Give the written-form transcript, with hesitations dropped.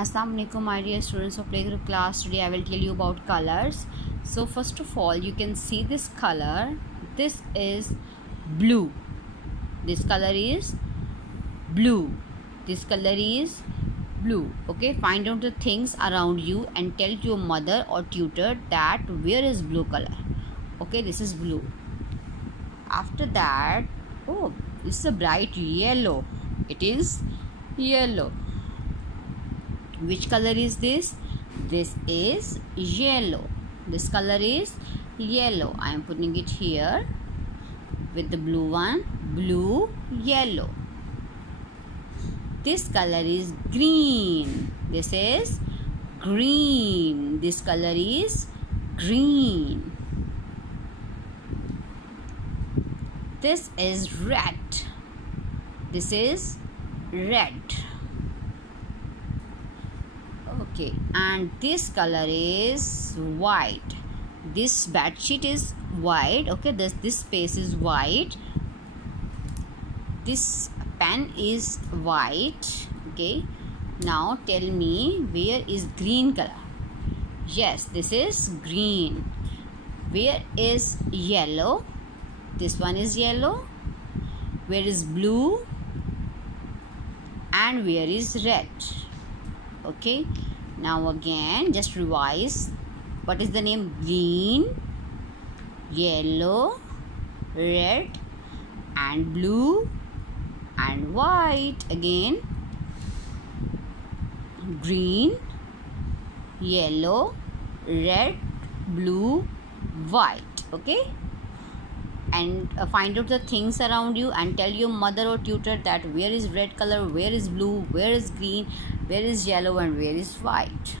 Assalamu alaikum, my dear students of playgroup class. Today I will tell you about colors. So first of all, you can see this color. This is blue. This color is blue. This color is blue. Okay, find out the things around you and tell your mother or tutor that where is blue color. Okay, this is blue. After that, oh, this is a bright yellow. It is yellow. Which color is this? This is yellow. This color is yellow. I am putting it here with the blue one. Blue, yellow. This color is green. This is green. This color is green. This is red. This is red. Okay, and this color is white. This bed sheet is white. Okay, this space is white. This pen is white. Okay, now tell me where is green color? Yes, this is green. Where is yellow? This one is yellow. Where is blue? And where is red? Okay, now again just revise. What is the name? Green, yellow, red and blue and white. Again, green, yellow, red, blue, white. Okay, and find out the things around you and tell your mother or tutor that where is red color, where is blue, where is green, where is yellow and where is white.